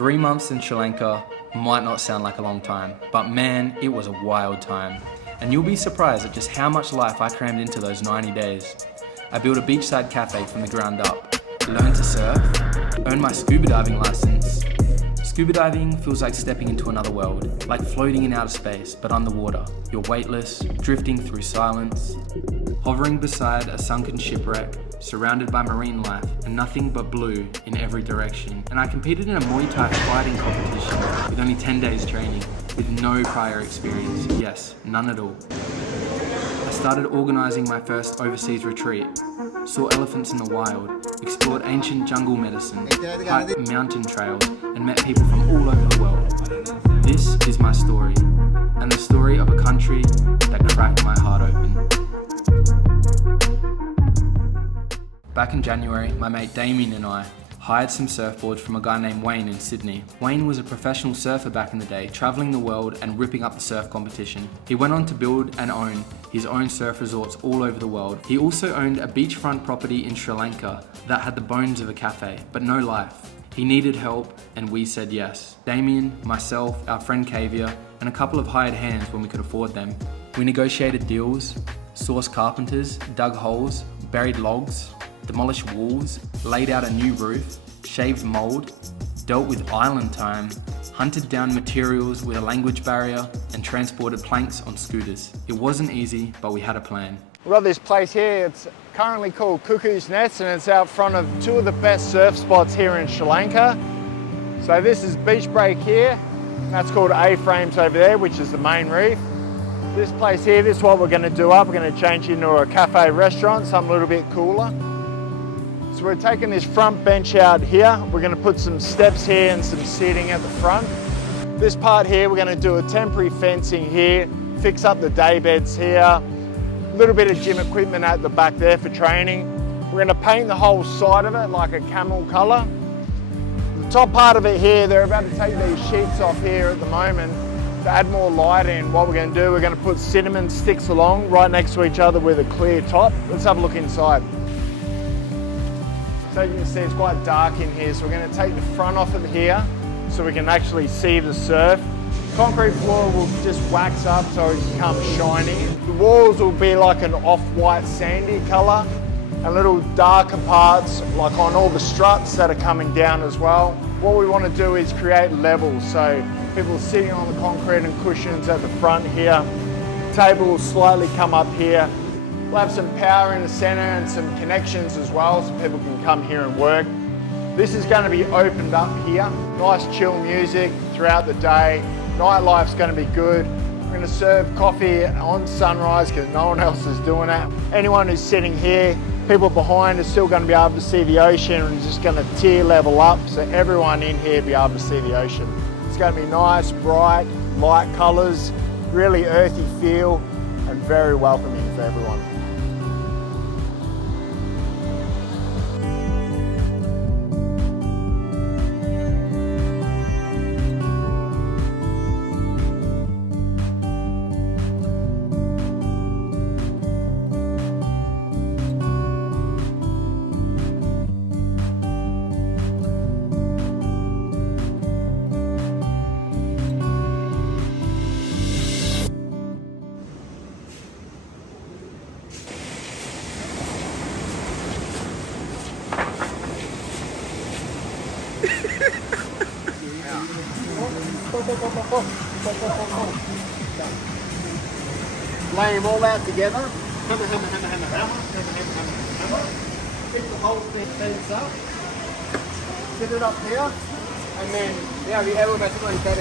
3 months in Sri Lanka might not sound like a long time, but man, it was a wild time. And you'll be surprised at just how much life I crammed into those 90 days. I built a beachside cafe from the ground up, learned to surf, earned my scuba diving license. Scuba diving feels like stepping into another world, like floating in outer space, but underwater. You're weightless, drifting through silence, hovering beside a sunken shipwreck, surrounded by marine life and nothing but blue in every direction. And I competed in a Muay Thai fighting competition with only 10 days training, with no prior experience. Yes, none at all. I started organising my first overseas retreat, saw elephants in the wild, explored ancient jungle medicine, hiked mountain trails, and met people from all over the world. This is my story, and the story of a country that cracked my heart open. Back in January, my mate Damien and I hired some surfboards from a guy named Wayne in Sydney. Wayne was a professional surfer back in the day, travelling the world and ripping up the surf competition. He went on to build and own his own surf resorts all over the world. He also owned a beachfront property in Sri Lanka that had the bones of a cafe, but no life. He needed help, and we said yes. Damien, myself, our friend Kavia, and a couple of hired hands when we could afford them. We negotiated deals, sourced carpenters, dug holes, buried logs, demolished walls, laid out a new roof, shaved mold, dealt with island time, hunted down materials with a language barrier, and transported planks on scooters. It wasn't easy, but we had a plan. We've got this place here, it's currently called Cuckoo's Nest, and it's out front of two of the best surf spots here in Sri Lanka. So this is Beach Break here, and that's called A-Frames over there, which is the main reef. This place here, this is what we're going to do up. We're going to change into a cafe restaurant, something a little bit cooler. So we're taking this front bench out here. We're going to put some steps here and some seating at the front. This part here, we're going to do a temporary fencing here, fix up the day beds here, a little bit of gym equipment at the back there for training. We're going to paint the whole side of it like a camel colour. The top part of it here, they're about to take these sheets off here at the moment to add more light in. What we're going to do, we're going to put cinnamon sticks along right next to each other with a clear top. Let's have a look inside. So you can see it's quite dark in here, so we're going to take the front off of here so we can actually see the surf. Concrete floor will just wax up so it becomes shiny. The walls will be like an off-white sandy colour, and little darker parts like on all the struts that are coming down as well. What we want to do is create levels, so people sitting on the concrete and cushions at the front here. Table will slightly come up here. We'll have some power in the centre and some connections as well so people can come here and work. This is going to be opened up here. Nice chill music throughout the day. Nightlife's going to be good. We're going to serve coffee on sunrise because no one else is doing that. Anyone who's sitting here, people behind are still going to be able to see the ocean, and it's just going to tier level up so everyone in here be able to see the ocean. It's going to be nice, bright, light colours, really earthy feel, and very welcoming for everyone. Lay them all out together. Hammer. Pick the whole fence up. Sit it up here. And then, yeah, we have a method like that.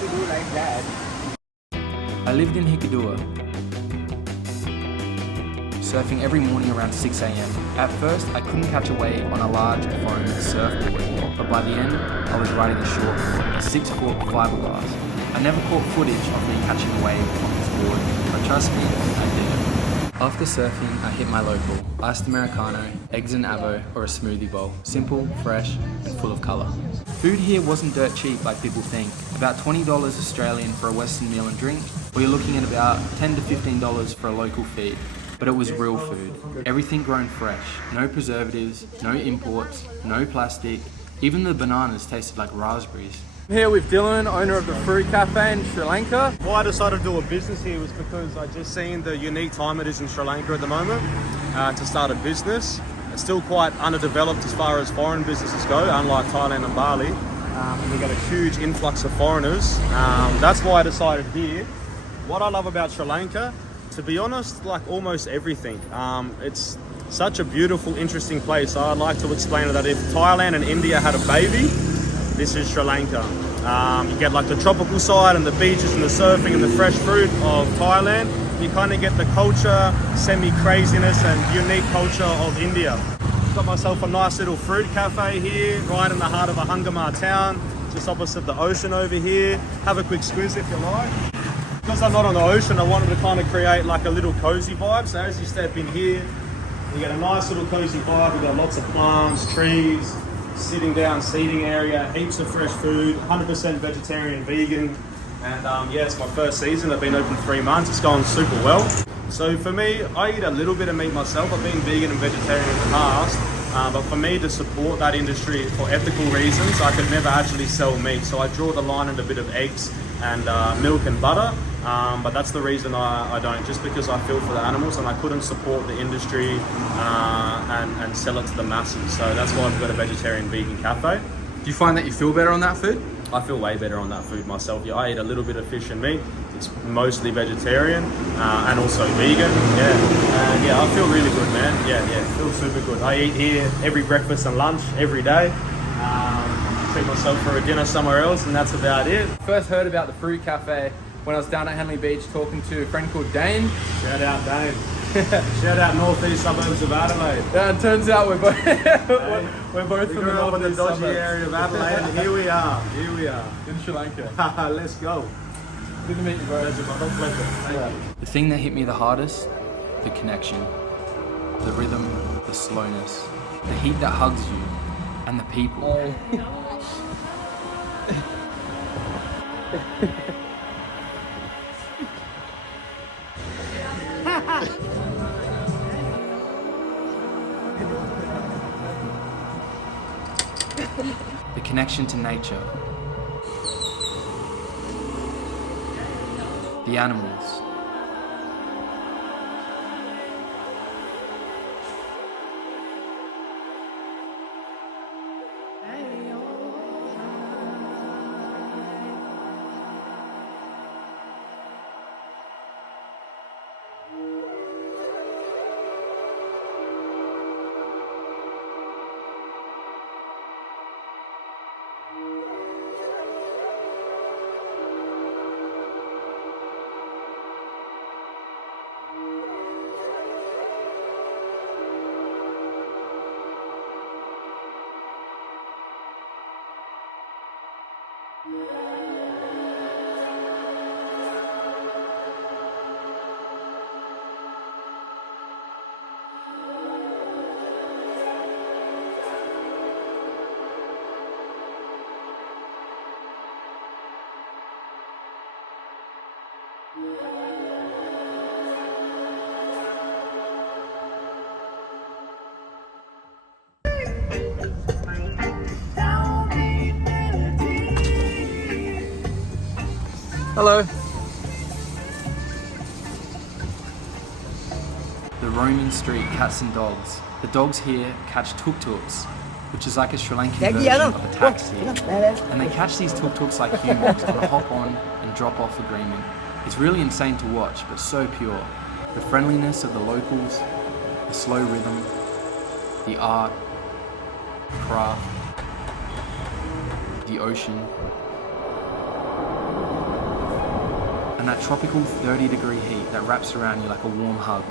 To do like that. I lived in Hikkaduwa, surfing every morning around 6 AM. At first, I couldn't catch a wave on a large foam surfboard, but by the end, I was riding a shortboard, a 6-foot fiberglass. I never caught footage of me catching a wave on this board, but trust me, I did. After surfing, I hit my local, iced Americano, eggs and avo, or a smoothie bowl. Simple, fresh, and full of colour. Food here wasn't dirt cheap like people think. About $20 Australian for a Western meal and drink, or you're looking at about $10 to $15 for a local feed. but it was real food. Everything grown fresh, no preservatives, no imports, no plastic. Even the bananas tasted like raspberries. I'm here with Dylan, owner of the Fruit Cafe in Sri Lanka. Why I decided to do a business here was because I just seen the unique time it is in Sri Lanka at the moment to start a business. It's still quite underdeveloped as far as foreign businesses go, unlike Thailand and Bali. We've got a huge influx of foreigners. That's why I decided here. What I love about Sri Lanka, to be honest, like almost everything. It's such a beautiful, interesting place. I'd like to explain that if Thailand and India had a baby, this is Sri Lanka. You get like the tropical side and the beaches and the surfing and the fresh fruit of Thailand. You kind of get the culture, semi-craziness and unique culture of India. Got myself a nice little fruit cafe here, right in the heart of Ahungamar town, just opposite the ocean over here. Have a quick squeeze if you like. Because I'm not on the ocean, I wanted to kind of create like a little cozy vibe. So as you step in here, you get a nice little cozy vibe. We've got lots of plants, trees, sitting down seating area, heaps of fresh food, 100% vegetarian, vegan. And yeah, it's my first season. I've been open 3 months. It's going super well. So for me, I eat a little bit of meat myself. I've been vegan and vegetarian in the past. But for me to support that industry for ethical reasons, I could never actually sell meat. So I draw the line at a bit of eggs and milk and butter. But that's the reason I don't, just because I feel for the animals and I couldn't support the industry and sell it to the masses. So that's why I've got a vegetarian vegan cafe. Do you find that you feel better on that food? I feel way better on that food myself. Yeah, I eat a little bit of fish and meat. It's mostly vegetarian and also vegan. Yeah, I feel really good, man. Yeah, feel super good. I eat here every breakfast and lunch every day. Treat myself for a dinner somewhere else, and that's about it. First heard about the Fruit Cafe when I was down at Henley Beach talking to a friend called Dane. Shout out Dane. Shout out northeast suburbs of Adelaide. Yeah, it turns out we're both we're both from the up in the northeast dodgy suburbs. area of Adelaide, and here we are. In Sri Lanka. Let's go. Good to meet you, bro. Pleasure. Thank you. The thing that hit me the hardest, the connection, the rhythm, the slowness, the heat that hugs you, and the people. The connection to nature, the animals, Hello. the roaming street cats and dogs. The dogs here catch tuk-tuks, which is like a Sri Lankan version of a taxi. And they catch these tuk-tuks like humans on a hop on and drop off agreement. It's really insane to watch, but so pure. The friendliness of the locals, the slow rhythm, the art, the craft, the ocean, and that tropical 30-degree heat that wraps around you like a warm hug.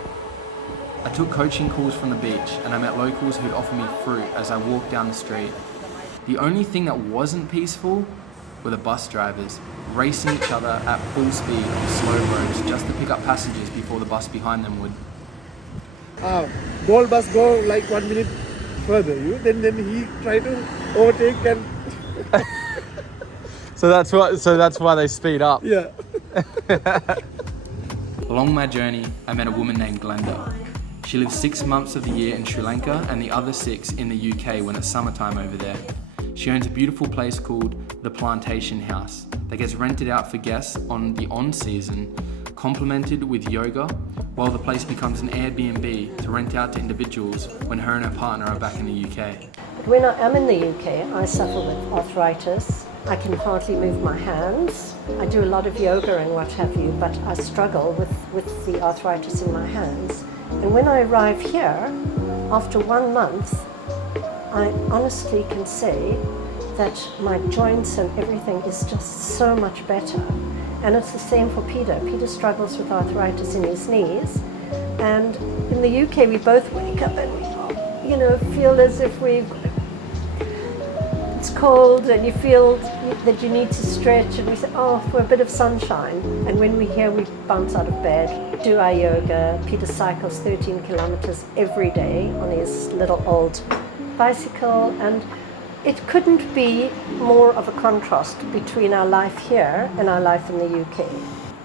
I took coaching calls from the beach and I met locals who'd offer me fruit as I walked down the street. The only thing that wasn't peaceful were the bus drivers racing each other at full speed on slow roads just to pick up passengers before the bus behind them would. Gold bus go like 1 minute further, then he try to overtake and So that's why they speed up. yeah. Along my journey, I met a woman named Glenda. She lives 6 months of the year in Sri Lanka and the other 6 in the UK when it's summertime over there. She owns a beautiful place called the Plantation House that gets rented out for guests on the on-season, complemented with yoga, while the place becomes an Airbnb to rent out to individuals when her and her partner are back in the UK. When I am in the UK, I suffer with arthritis. I can hardly move my hands. I do a lot of yoga and what have you, but I struggle with the arthritis in my hands. And when I arrive here, after 1 month, I honestly can say that my joints and everything is just so much better. And it's the same for Peter. Peter struggles with arthritis in his knees. And in the UK, we both wake up and we, feel as if it's cold and you feel that you need to stretch, and we say, oh, for a bit of sunshine. And when we're here, we bounce out of bed, do our yoga. Peter cycles 13 kilometers every day on his little old bicycle, and it couldn't be more of a contrast between our life here and our life in the UK.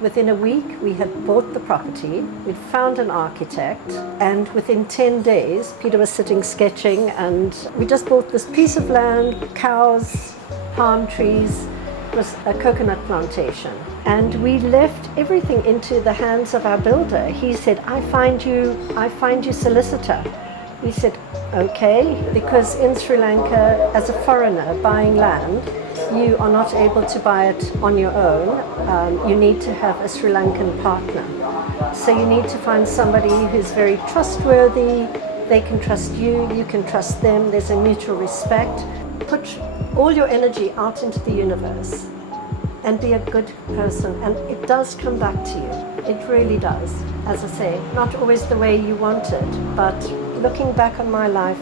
Within a week, we had bought the property, we'd found an architect, and within 10 days, Peter was sitting sketching, and we just bought this piece of land, cows, palm trees. It was a coconut plantation. And we left everything into the hands of our builder. He said, I find you solicitor. We said, okay, because in Sri Lanka, as a foreigner buying land, you are not able to buy it on your own. You need to have a Sri Lankan partner. So you need to find somebody who's very trustworthy. They can trust you, you can trust them. There's a mutual respect. Put all your energy out into the universe and be a good person, and it does come back to you. It really does. As I say, not always the way you want it, but looking back on my life,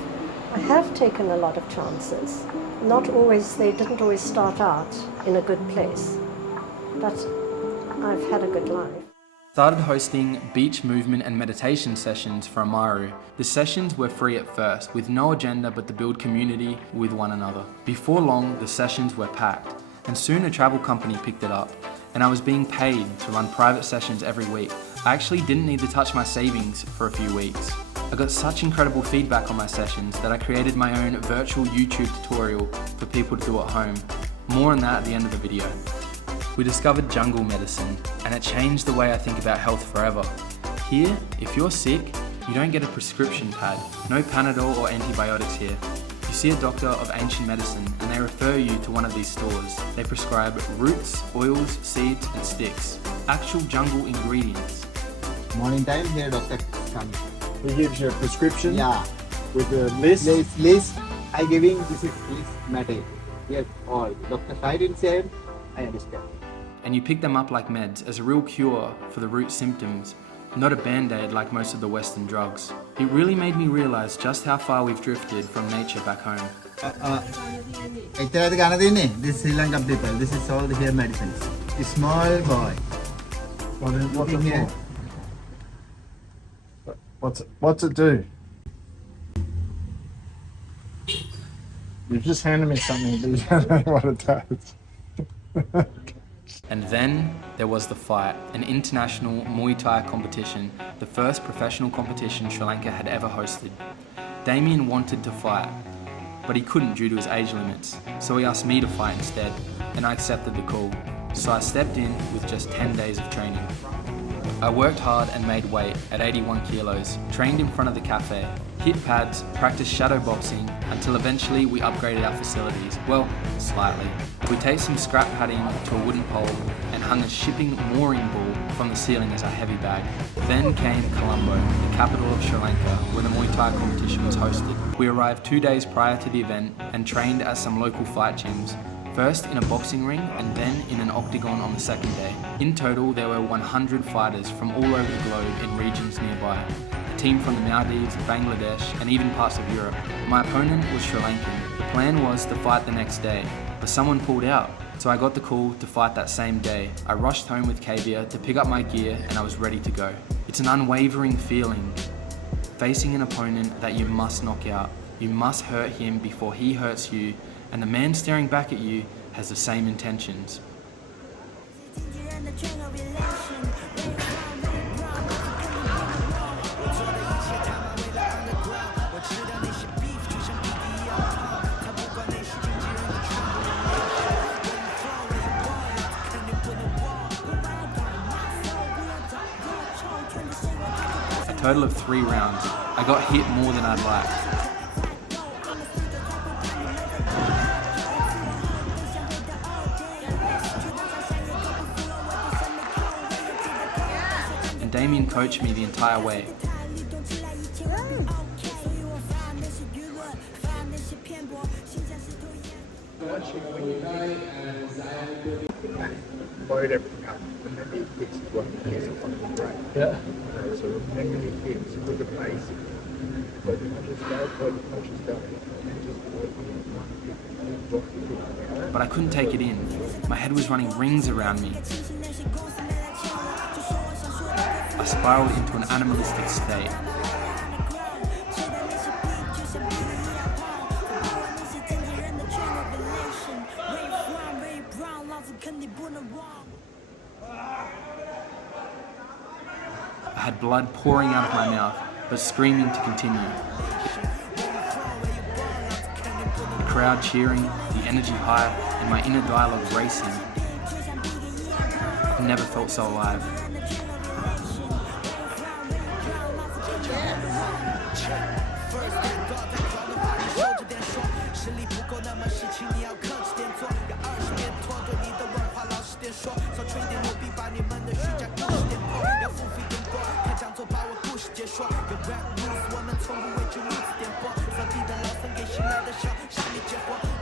I have taken a lot of chances. They didn't always start out in a good place, but I've had a good life. Started hosting beach movement and meditation sessions for Amaru. The sessions were free at first, with no agenda but to build community with one another. Before long, the sessions were packed, and soon a travel company picked it up, and I was being paid to run private sessions every week. I actually didn't need to touch my savings for a few weeks. I got such incredible feedback on my sessions that I created my own virtual YouTube tutorial for people to do at home. More on that at the end of the video. We discovered jungle medicine, and it changed the way I think about health forever. Here, if you're sick, you don't get a prescription pad, no Panadol or antibiotics here. You see a doctor of ancient medicine and they refer you to one of these stores. They prescribe roots, oils, seeds and sticks, actual jungle ingredients. Morning time here, doctor comes. He gives you a prescription. Yeah. With a list. List. I giving this is list matter. Here all. Doctor I didn't say. I understand. And you pick them up like meds as a real cure for the root symptoms, not a band-aid like most of the Western drugs. It really made me realise just how far we've drifted from nature back home. This Sri Lankan people. This is all the hair medicines. A small boy. What's it for? What's it do? You've just handed me something, but you don't know what it does. And then there was the fight, an international Muay Thai competition, the first professional competition Sri Lanka had ever hosted. Damien wanted to fight, but he couldn't due to his age limits, so he asked me to fight instead, and I accepted the call. So I stepped in with just 10 days of training. I worked hard and made weight at 81 kilos, trained in front of the cafe, hit pads, practiced shadow boxing, until eventually we upgraded our facilities. Well, slightly. We taped some scrap padding to a wooden pole and hung a shipping mooring ball from the ceiling as our heavy bag. Then came Colombo, the capital of Sri Lanka, where the Muay Thai competition was hosted. We arrived 2 days prior to the event and trained at some local fight gyms. First in a boxing ring and then in an octagon on the second day. In total, there were 100 fighters from all over the globe in regions nearby. A team from the Maldives, Bangladesh, and even parts of Europe. My opponent was Sri Lankan. The plan was to fight the next day, but someone pulled out. So I got the call to fight that same day. I rushed home with Kavia to pick up my gear and I was ready to go. It's an unwavering feeling, facing an opponent that you must knock out. You must hurt him before he hurts you, and the man staring back at you has the same intentions. total of 3 rounds. I got hit more than I'd like. And Damien coached me the entire way. Load everything up, and then it hits what is a fucking great. Yeah. So remember the hits with the basic. Let the punches go, let the punches go. And just work on one hit. But I couldn't take it in. My head was running rings around me. I spiraled into an animalistic state. I had blood pouring out of my mouth, but screaming to continue. The crowd cheering, the energy high, and my inner dialogue racing. I've never felt so alive.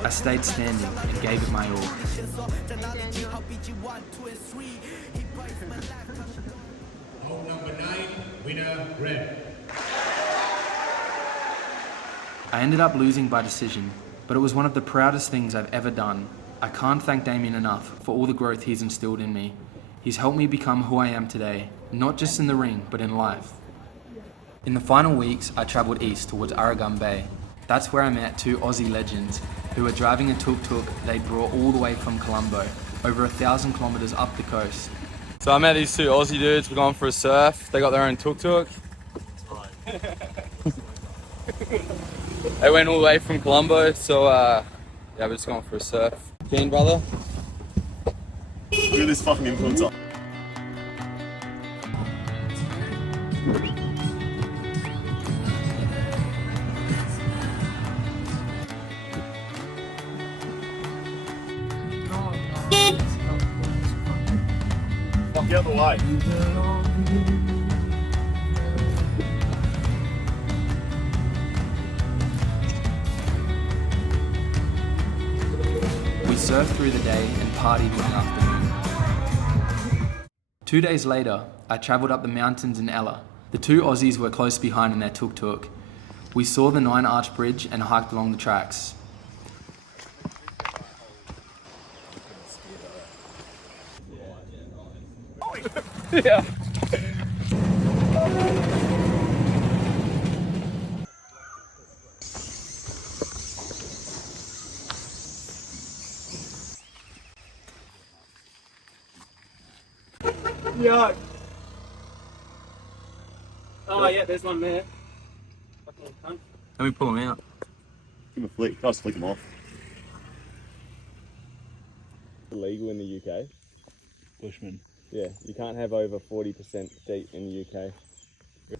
I stayed standing and gave it my all. Hole number 9, winner red. I ended up losing by decision, but it was one of the proudest things I've ever done. I can't thank Damien enough for all the growth he's instilled in me. He's helped me become who I am today, not just in the ring, but in life. In the final weeks, I travelled east towards Aragon Bay. That's where I met 2 Aussie legends who were driving a tuk-tuk they'd brought all the way from Colombo, over 1,000 kilometres up the coast. So I met these 2 Aussie dudes, we're going for a surf. They got their own tuk-tuk. They went all the way from Colombo, so yeah, we're just going for a surf. Keen, brother? Look at this fucking influencer. Fuck, get out the way. We surfed through the day and partied in the afternoon. 2 days later, I travelled up the mountains in Ella. The 2 Aussies were close behind in their tuk-tuk. We saw the 9 Arch Bridge and hiked along the tracks. Yeah. Yo. Oh yeah, there's one there. Let me pull them out. Give him a flick. I'll just flick him off. Illegal in the UK. Bushman. Yeah, you can't have over 40% deep in the UK.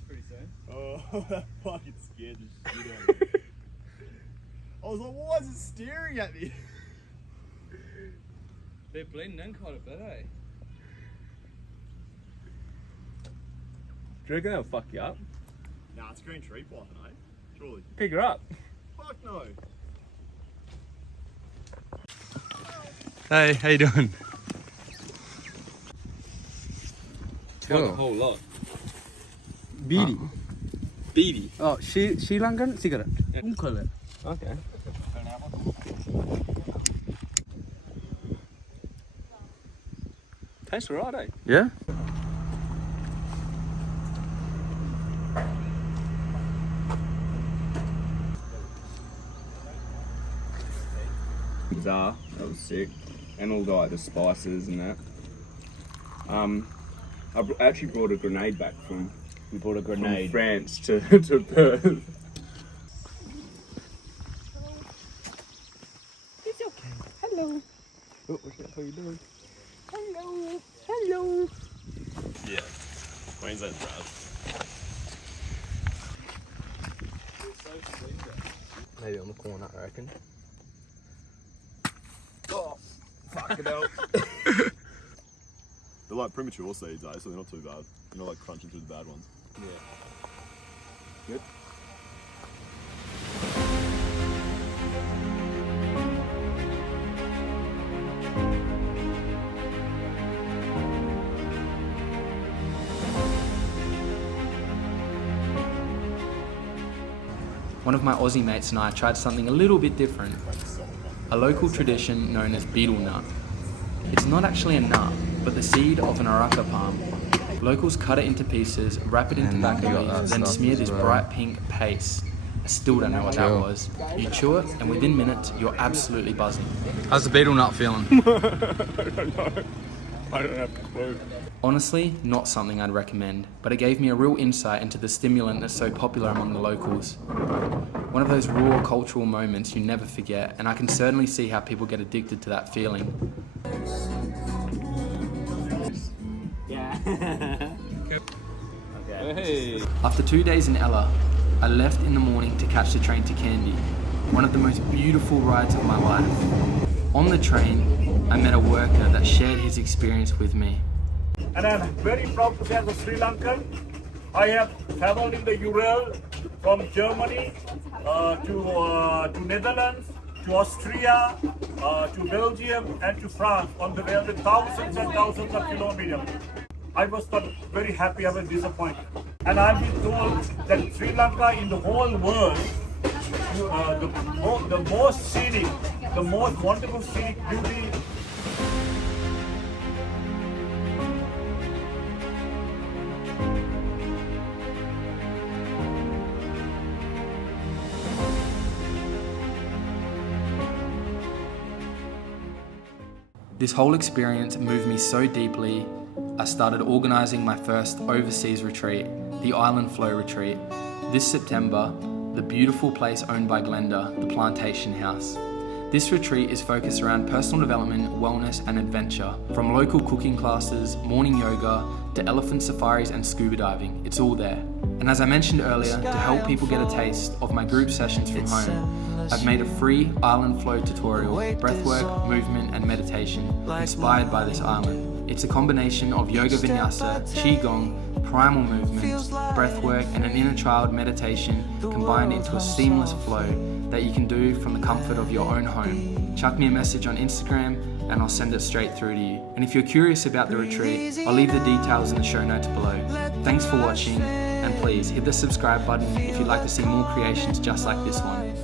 Pretty soon. Oh, that fucking scared the shit out of me. I was like, why is it staring at me? They're blending in quite a bit, eh? Do you reckon they'll fuck you up? Nah, it's green tree python, eh? Surely. Pick her up. Fuck no. Hey, how you doing? Cool. Like a whole lot. Beedi. Beady. Oh, Sri Lankan cigarette. Umkala. Okay. Tastes alright, eh? Yeah. Bizarre, that was sick, and all like the spices and that. I actually brought a grenade back from. You bought a From grenade. France to Perth. It's okay. Hello. Oh, how you doing? Hello. Hello. Yeah. Queensland, bruv. Maybe on the corner, I reckon. Oh, fuck it out. They're like premature seeds, eh? So they're not too bad. You're not like crunching through the bad ones. Yeah. Good. One of my Aussie mates and I tried something a little bit different. A local tradition known as betel nut. It's not actually a nut, but the seed of an areca palm. Locals cut it into pieces, wrap it in tobacco leaf, then smear this bright pink paste. I still don't know what that was. You chew it, and within minutes, you're absolutely buzzing. How's the betel nut feeling? I don't have a clue. Honestly, not something I'd recommend, but it gave me a real insight into the stimulant that's so popular among the locals. One of those raw cultural moments you never forget, and I can certainly see how people get addicted to that feeling. Hey. After 2 days in Ella, I left in the morning to catch the train to Kandy, one of the most beautiful rides of my life. On the train, I met a worker that shared his experience with me. And I'm very proud to say as a Sri Lankan, I have traveled in the Ural from Germany to Netherlands, to Austria, to Belgium and to France on the rail with thousands and thousands of kilometers. I was not very happy, I was disappointed. And I've been told that Sri Lanka in the whole world, the most scenic, the most wonderful scenic beauty. This whole experience moved me so deeply, I started organising my first overseas retreat, the Island Flow Retreat. This September, the beautiful place owned by Glenda, the Plantation House. This retreat is focused around personal development, wellness and adventure. From local cooking classes, morning yoga, to elephant safaris and scuba diving, it's all there. And as I mentioned earlier, to help people get a taste of my group sessions from home, I've made a free island flow tutorial, breathwork, movement and meditation, inspired by this island. It's a combination of yoga vinyasa, qigong, primal movements, breathwork and an inner child meditation combined into a seamless flow that you can do from the comfort of your own home. Chuck me a message on Instagram and I'll send it straight through to you. And if you're curious about the retreat, I'll leave the details in the show notes below. Thanks for watching, and please hit the subscribe button if you'd like to see more creations just like this one.